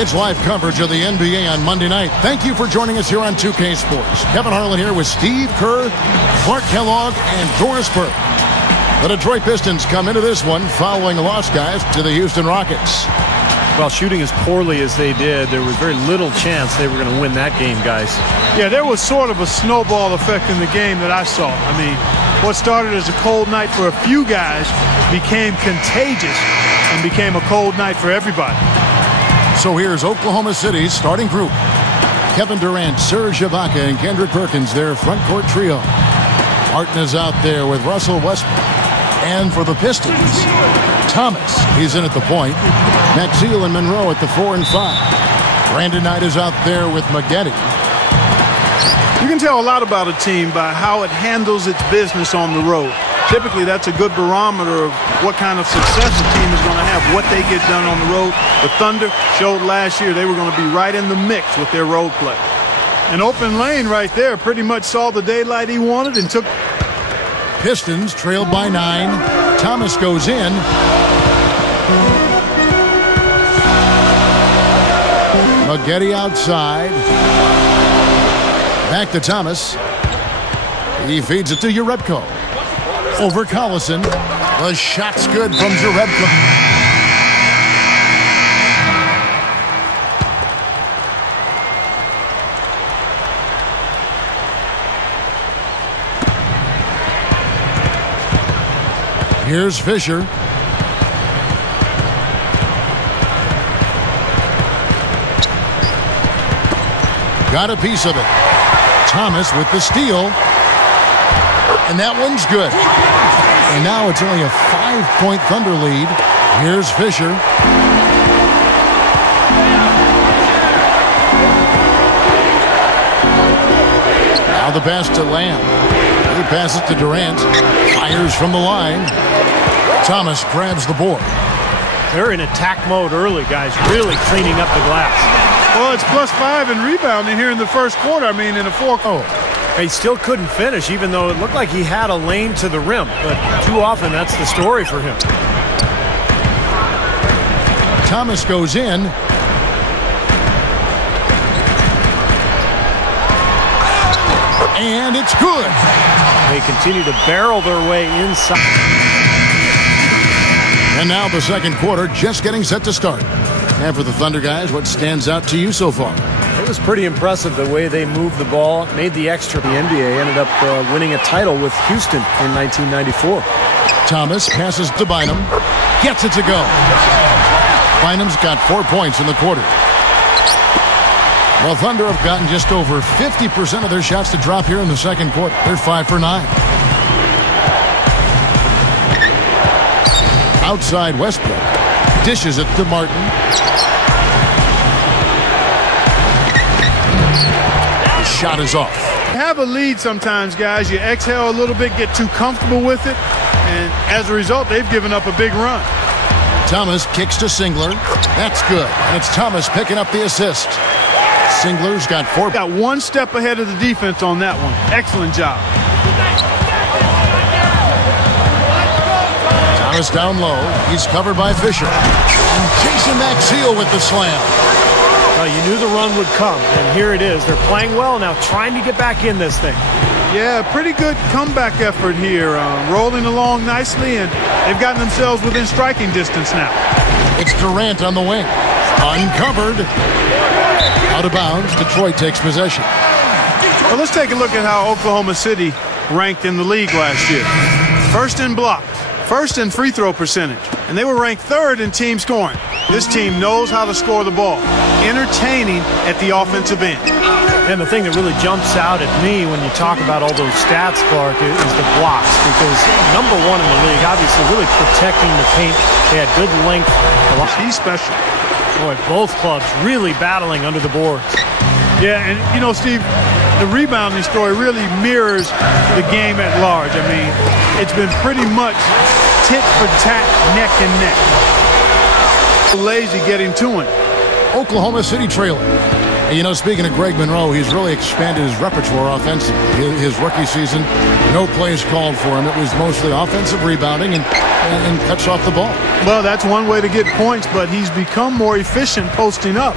It's live coverage of the NBA on Monday night. Thank you for joining us here on 2K Sports. Kevin Harlan here with Steve Kerr, Clark Kellogg, and Doris Burke. The Detroit Pistons come into this one following a loss, guys, to the Houston Rockets. Well, shooting as poorly as they did, there was very little chance they were going to win that game, guys. Yeah, there was sort of a snowball effect in the game that I saw. I mean, what started as a cold night for a few guys became contagious and became a cold night for everybody. So here's Oklahoma City's starting group. Kevin Durant, Serge Ibaka, and Kendrick Perkins, their front court trio. Martin is out there with Russell Westbrook. And for the Pistons, Thomas, he's in at the point. Maxwell and Monroe at the 4 and 5. Brandon Knight is out there with Maggette. You can tell a lot about a team by how it handles its business on the road. Typically, that's a good barometer of what kind of success a team is going to have, what they get done on the road. The Thunder showed last year they were going to be right in the mix with their road play. An open lane right there, pretty much saw the daylight he wanted and took. Pistons trailed by 9. Thomas goes in. Maggette outside. Back to Thomas. He feeds it to Jerebko. Over Collison. The shot's good from Jerebko. Here's Fisher. Got a piece of it. Thomas with the steal. And that one's good. And now it's only a 5-point Thunder lead. Here's Fisher. Now the pass to Lamb. He passes to Durant. Fires from the line. Thomas grabs the board. They're in attack mode early, guys, really cleaning up the glass. Well, it's +5 in rebounding here in the first quarter. I mean, in the fourth. He still couldn't finish, even though it looked like he had a lane to the rim. But too often, that's the story for him. Thomas goes in. And it's good. They continue to barrel their way inside. And now the second quarter just getting set to start. And for the Thunder guys, what stands out to you so far? It was pretty impressive the way they moved the ball, made the extra. The NBA ended up winning a title with Houston in 1994. Thomas passes to Bynum. Gets it to go. Bynum's got 4 points in the quarter. The Thunder have gotten just over 50% of their shots to drop here in the second quarter. They're 5 for 9. Outside Westbrook. Dishes it to Martin. The shot is off. Have a lead sometimes, guys. You exhale a little bit, get too comfortable with it, and as a result, they've given up a big run. Thomas kicks to Singler. That's good. And it's Thomas picking up the assist. Singler's got 4. Got one step ahead of the defense on that one. Excellent job. Thomas down low. He's covered by Fisher. And Jason Maxwell with the slam. Well, you knew the run would come, and here it is. They're playing well now, trying to get back in this thing. Yeah, pretty good comeback effort here. Rolling along nicely, and they've gotten themselves within striking distance now. It's Durant on the wing. Uncovered. Out of bounds. Detroit takes possession. Well, let's take a look at how Oklahoma City ranked in the league last year. First in blocks, first in free throw percentage, and they were ranked 3rd in team scoring. This team knows how to score the ball. Entertaining at the offensive end. And the thing that really jumps out at me when you talk about all those stats, Clark, is the blocks. Because #1 in the league, obviously really protecting the paint. They had good length. He's special. Boy, both clubs really battling under the boards. Yeah, and you know, Steve, the rebounding story really mirrors the game at large. I mean, it's been pretty much tit for tat, neck and neck. Lazy getting to him. Oklahoma City trailing. You know, speaking of Greg Monroe, he's really expanded his repertoire offensively. His rookie season, no plays called for him. It was mostly offensive rebounding and cuts off the ball. Well, that's one way to get points, but he's become more efficient posting up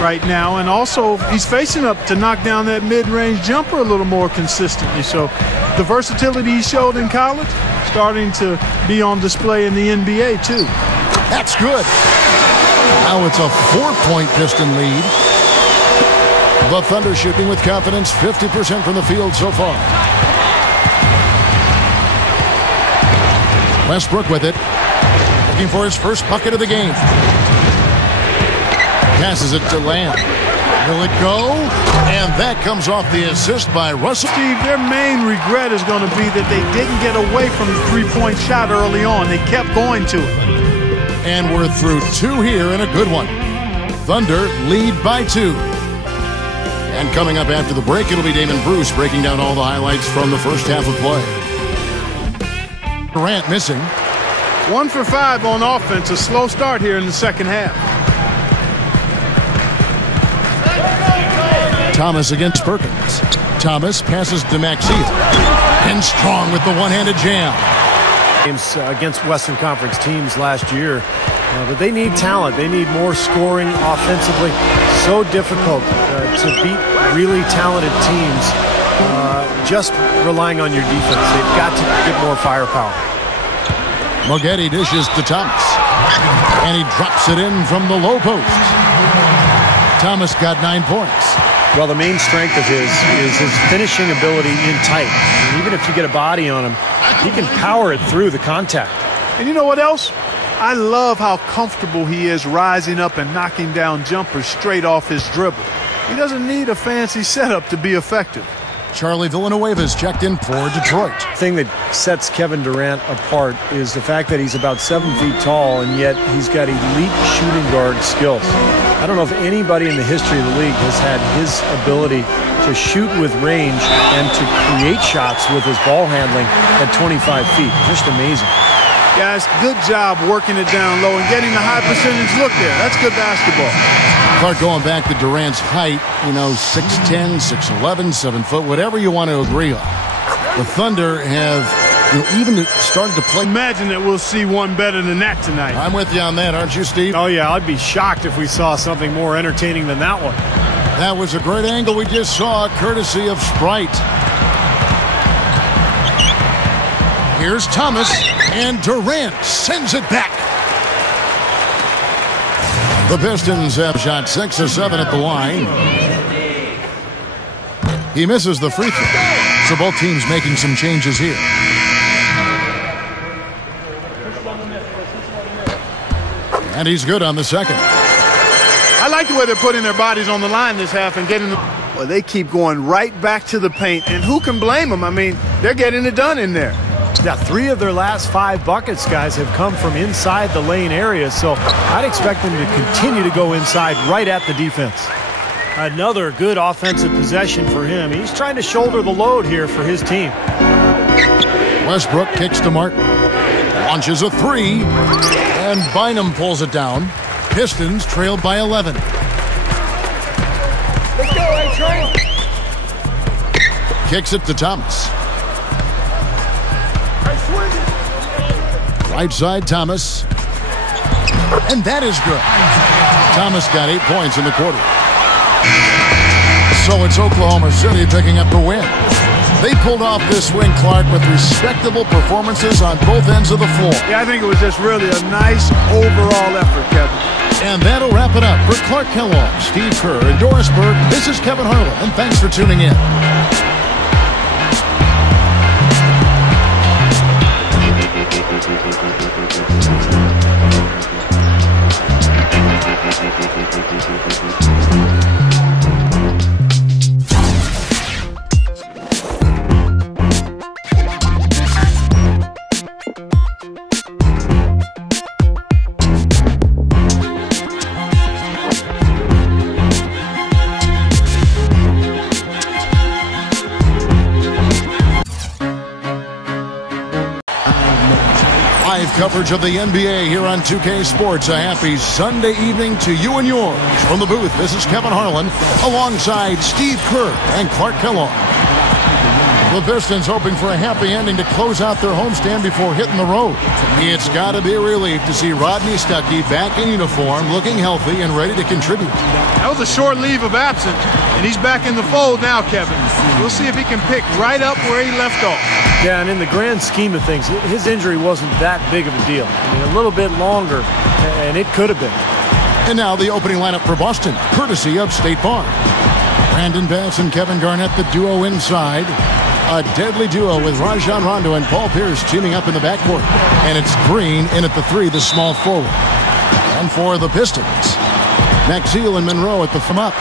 right now, and also he's facing up to knock down that mid-range jumper a little more consistently. So the versatility he showed in college starting to be on display in the NBA too. That's good. Now it's a 4-point Piston lead. The Thunder shooting with confidence, 50% from the field so far. Westbrook with it, looking for his first bucket of the game. Passes it to Lamb. Will it go? And that comes off the assist by Russell. Steve, their main regret is going to be that they didn't get away from the three-point shot early on. They kept going to it. And we're through 2 here and a good one. Thunder lead by 2. And coming up after the break, it'll be Damon Bruce breaking down all the highlights from the first half of play. Durant missing. 1 for 5 on offense. A slow start here in the second half. Thomas against Perkins. Thomas passes to Maxey. And Strong with the one-handed jam. Games against Western Conference teams last year, but they need talent. They need more scoring offensively. So difficult to beat really talented teams just relying on your defense. They've got to get more firepower. Moghetti dishes to Thomas. And he drops it in from the low post. Thomas got 9 points. Well, the main strength of his is his finishing ability in tight. And even if you get a body on him, he can power it through the contact. And you know what else? I love how comfortable he is rising up and knocking down jumpers straight off his dribble. He doesn't need a fancy setup to be effective. Charlie Villanueva's checked in for Detroit. The thing that sets Kevin Durant apart is the fact that he's about 7 feet tall, and yet he's got elite shooting guard skills. I don't know if anybody in the history of the league has had his ability to shoot with range and to create shots with his ball handling at 25 feet. Just amazing. Guys, good job working it down low and getting the high percentage look there. That's good basketball. Clark, going back to Durant's height, 6'10", 6'11", 7 foot, whatever you want to agree on. The Thunder have even started to play. Imagine that we'll see one better than that tonight. I'm with you on that, aren't you, Steve? Oh, yeah, I'd be shocked if we saw something more entertaining than that one. That was a great angle we just saw, courtesy of Sprite. Here's Thomas, and Durant sends it back. The Pistons have shot 6 of 7 at the line. He misses the free throw, so both teams making some changes here. And he's good on the second. I like the way they're putting their bodies on the line this half and getting them. Well, they keep going right back to the paint, and who can blame them? I mean, they're getting it done in there. Yeah, 3 of their last 5 buckets, guys, have come from inside the lane area, so I'd expect them to continue to go inside right at the defense. Another good offensive possession for him. He's trying to shoulder the load here for his team. Westbrook kicks to Martin. Launches a 3, and Bynum pulls it down. Pistons trailed by 11. Let's go, A-Train. Kicks it to Thomas. Right side, Thomas. And that is good. Thomas got 8 points in the quarter. So it's Oklahoma City picking up the win. They pulled off this win, Clark, with respectable performances on both ends of the floor. Yeah, I think it was just really a nice overall effort, Kevin. And that'll wrap it up. For Clark Kellogg, Steve Kerr, and Doris Burke, this is Kevin Harlan, and thanks for tuning in. Live coverage of the NBA here on 2K Sports. A happy Sunday evening to you and yours. From the booth, this is Kevin Harlan alongside Steve Kerr and Clark Kellogg. The Pistons hoping for a happy ending to close out their homestand before hitting the road. It's got to be a relief to see Rodney Stuckey back in uniform, looking healthy and ready to contribute. That was a short leave of absence, and he's back in the fold now, Kevin. We'll see if he can pick right up where he left off. Yeah, and in the grand scheme of things, his injury wasn't that big of a deal. I mean, a little bit longer, and it could have been. And now the opening lineup for Boston, courtesy of State Farm. Brandon Bass and Kevin Garnett, the duo inside. A deadly duo with Rajon Rondo and Paul Pierce teaming up in the backcourt. And it's Green in at the 3, the small forward. And for the Pistons, Maxwell and Monroe at the from up.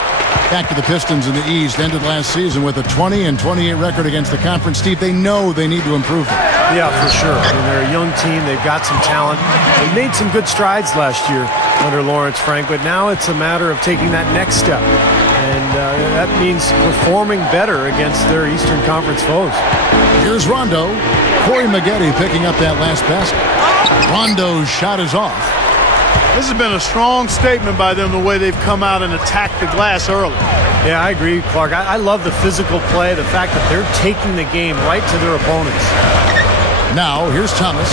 Back to the Pistons in the East, ended last season with a 20-28 record against the conference. Steve, they know they need to improve that. Yeah, for sure. I mean, they're a young team. They've got some talent. They made some good strides last year under Lawrence Frank, but now it's a matter of taking that next step. And that means performing better against their Eastern Conference foes. Here's Rondo. Corey Maggette picking up that last basket. Rondo's shot is off. This has been a strong statement by them, the way they've come out and attacked the glass early. Yeah, I agree, Clark. I love the physical play, the fact that they're taking the game right to their opponents. Now, here's Thomas.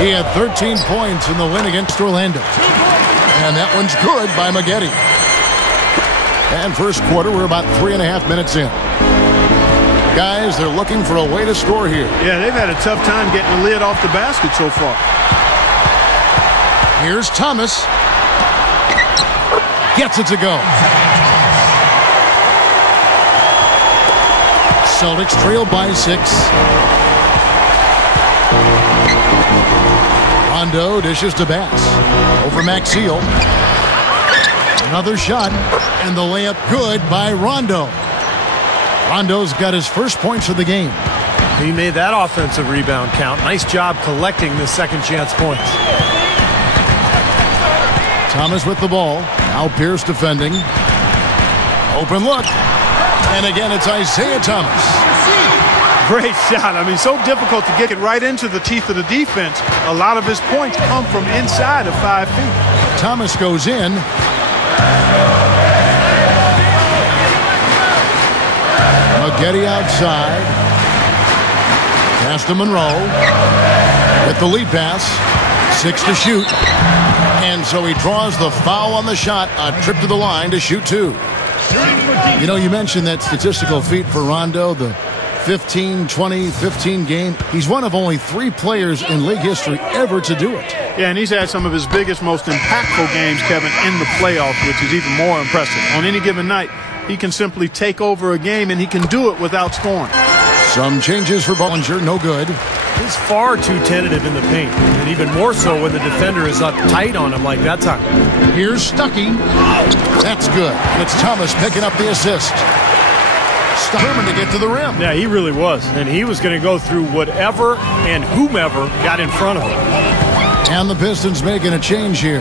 He had 13 points in the win against Orlando. And that one's good by Maggette. And first quarter, we're about 3.5 minutes in. Guys, they're looking for a way to score here. Yeah, they've had a tough time getting the lid off the basket so far. Here's Thomas. Gets it to go. Celtics trail by 6. Rondo dishes to Bass. Over Maxwell. Another shot, and the layup good by Rondo. Rondo's got his first points of the game. He made that offensive rebound count. Nice job collecting the second chance points. Thomas with the ball. Now Pierce defending. Open look. And again, it's Isiah Thomas. Great shot. I mean, so difficult to get it right into the teeth of the defense. A lot of his points come from inside of 5 feet. Thomas goes in. Maggette outside. Pass to Monroe. With the lead pass. 6 to shoot. And so he draws the foul on the shot. A trip to the line to shoot 2. You know, you mentioned that statistical feat for Rondo, the 15-20-15 game. He's one of only 3 players in league history ever to do it. Yeah, and he's had some of his biggest, most impactful games, Kevin, in the playoffs, which is even more impressive. On any given night, he can simply take over a game, and he can do it without scoring. Some changes for Bollinger, no good. He's far too tentative in the paint, and even more so when the defender is up tight on him like that time. Here's Stuckey. That's good. It's Thomas picking up the assist. Determined to get to the rim. Yeah, he really was. And he was going to go through whatever and whomever got in front of him. And the Pistons making a change here.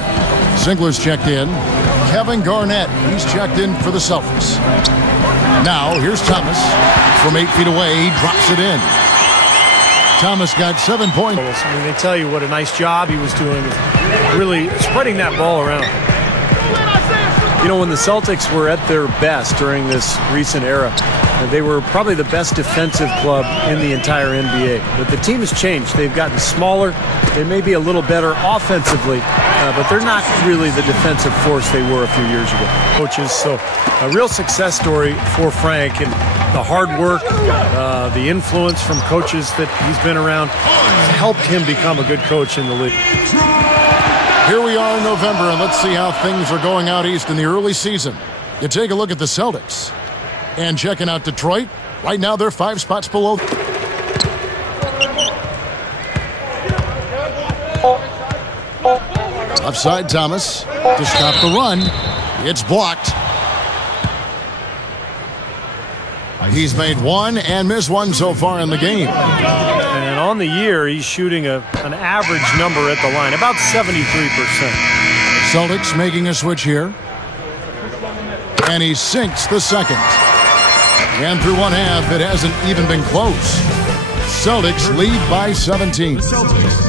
Singler's checked in. Kevin Garnett, he's checked in for the Celtics. Now, here's Thomas. From 8 feet away, he drops it in. Thomas got 7 points. I mean, they tell you what a nice job he was doing, really spreading that ball around. You know, when the Celtics were at their best during this recent era, they were probably the best defensive club in the entire NBA. But the team has changed. They've gotten smaller. They may be a little better offensively, but they're not really the defensive force they were a few years ago. Coaches, so a real success story for Frank, and the hard work, the influence from coaches that he's been around has helped him become a good coach in the league. Here we are in November, and let's see how things are going out east in the early season. You take a look at the Celtics. And checking out Detroit. Right now, they're 5 spots below. Offside Thomas to stop the run. It's blocked. He's made 1 and missed 1 so far in the game. And on the year, he's shooting an average number at the line, about 73%. Celtics making a switch here. And he sinks the second. And through one half, it hasn't even been close. Celtics lead by 17.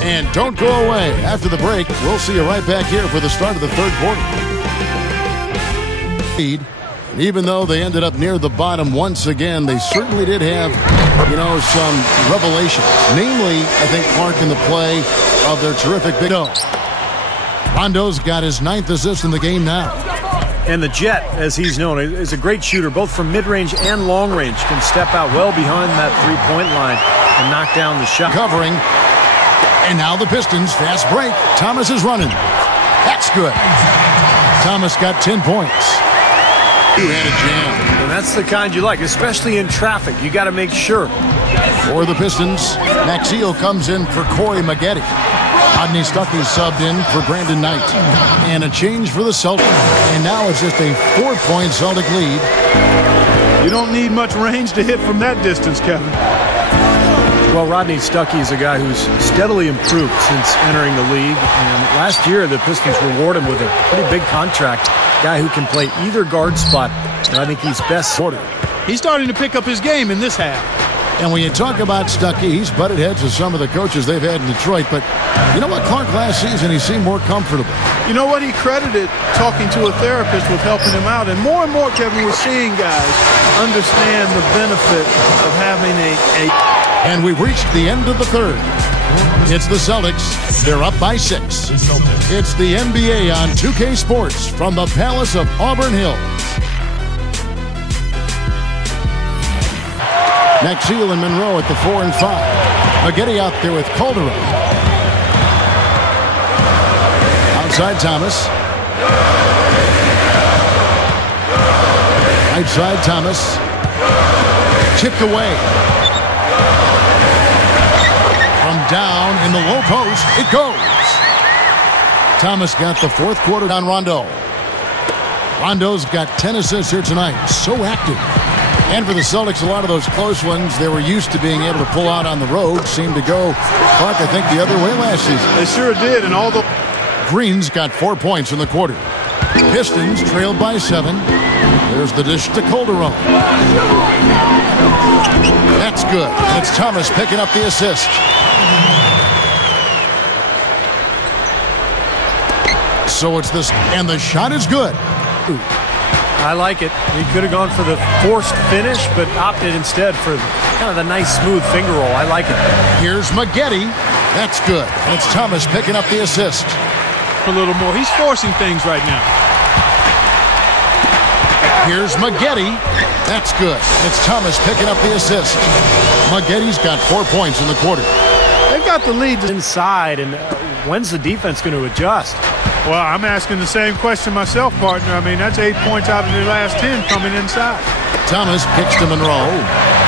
And don't go away. After the break, we'll see you right back here for the start of the third quarter. Even though they ended up near the bottom once again, they certainly did have, some revelations. Namely, I think, Clark, in the play of their terrific big O. Rondo's got his 9th assist in the game now. And the Jet, as he's known, is a great shooter, both from mid-range and long range. Can step out well behind that three-point line and knock down the shot. Covering. And now the Pistons, fast break. Thomas is running. That's good. Thomas got 10 points. He had a jam. And that's the kind you like, especially in traffic. You got to make sure. For the Pistons, Maxio comes in for Corey Maggette. Rodney Stuckey subbed in for Brandon Knight. And a change for the Celtics. And now it's just a 4-point Celtic lead. You don't need much range to hit from that distance, Kevin. Well, Rodney Stuckey is a guy who's steadily improved since entering the league. And last year, the Pistons rewarded him with a pretty big contract. Guy who can play either guard spot. And I think he's best sorted. He's starting to pick up his game in this half. And when you talk about Stuckey, he's butted heads with some of the coaches they've had in Detroit. But you know what, Clark, last season he seemed more comfortable. You know what? He credited talking to a therapist with helping him out. And more, Kevin, we're seeing guys understand the benefit of having a... And we've reached the end of the third. It's the Celtics. They're up by 6. It's the NBA on 2K Sports from the Palace of Auburn Hills. Maxwell and Monroe at the 4 and 5. Maggette out there with Calderon. Outside Thomas. Right side Thomas. Chipped away. From down in the low post, it goes. Thomas got the 4th quarter on Rondo. Rondo's got 10 assists here tonight. So active. And for the Celtics, a lot of those close ones they were used to being able to pull out on the road seemed to go, Clark, I think, the other way last season. They sure did. And all the Green's got 4 points in the quarter. Pistons trailed by 7. There's the dish to Calderon. That's good. And it's Thomas picking up the assist. So it's this, and the shot is good. I like it. He could have gone for the forced finish, but opted instead for kind of the nice, smooth finger roll. I like it. Here's Maggette. That's good. And it's Thomas picking up the assist. A little more. He's forcing things right now. Here's Maggette. That's good. It's Thomas picking up the assist. Maggette's got 4 points in the quarter. They've got the lead Inside, and when's the defense going to adjust? Well, I'm asking the same question myself, partner. I mean, that's 8 points out of the last 10 coming inside. Thomas kicks to Monroe,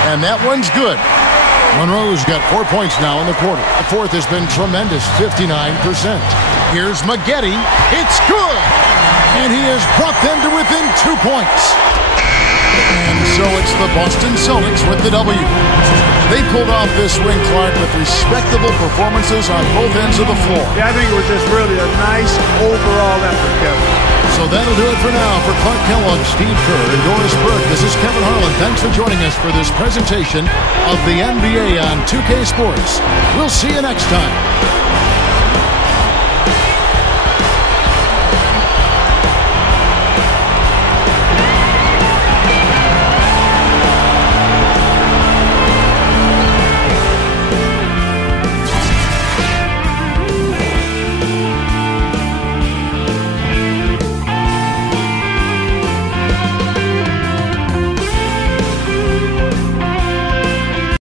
and that one's good. Monroe's got 4 points now in the quarter. The 4th has been tremendous, 59%. Here's Maggette. It's good! And he has brought them to within 2 points. And so it's the Boston Celtics with the W. They pulled off this win, Clark, with respectable performances on both ends of the floor. Yeah, I think it was just really a nice overall effort, Kevin. So that'll do it for now. For Clark Kellogg, Steve Kerr, and Doris Burke, this is Kevin Harlan. Thanks for joining us for this presentation of the NBA on 2K Sports. We'll see you next time.